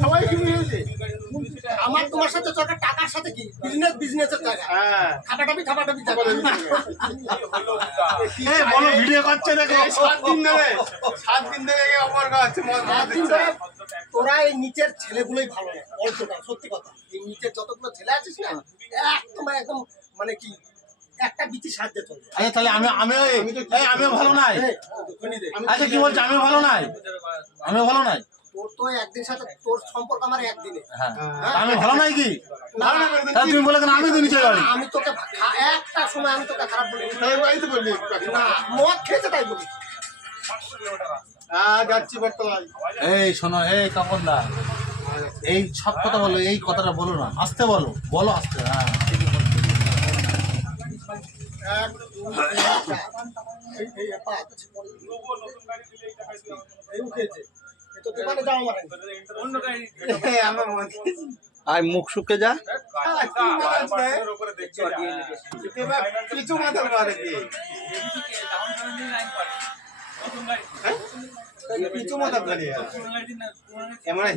সবাই আমার তোমার সাথে তোর টাকার সাথে কি বিজনেসের টাকা খাটাটাবি টাকা বলো ভিডিও করছে দেখো 7 দিন ধরে অপর হচ্ছে তোরা এই নিচের ছেলেগুলোই ভালো না অল্পটা সত্যি কথা এই নিচের যতগুলো ছেলে আছিস না একদম মানে কি একটা বিচি সাহায্য চলে। আচ্ছা তাহলে আমিও ভালো নাই। আচ্ছা কি বলছো আমি ভালো নাই? আমি ভালো নাই। তোর তো একদিন সাথে তোর সম্পর্ক আমার একদিনে। হ্যাঁ আমি ভালো নাই কি? তাহলে তুমি বলে কেন আমি তো নিচে গাড়ি। আমি তোকে একটা সময় আমি তোকে খারাপ বলি না, মদ খেয়েছে তাই বলি। যাচ্ছি বর্তমান। এই শোনো এই কাপড়দা এই সব কথা বলো, এই কথাটা বলো না, আস্তে বলো আস্তে। হ্যাঁ আয় মুখ শুকে যা কিছু মাথার বাড়ে কিছু মাথার গাড়ি আমরা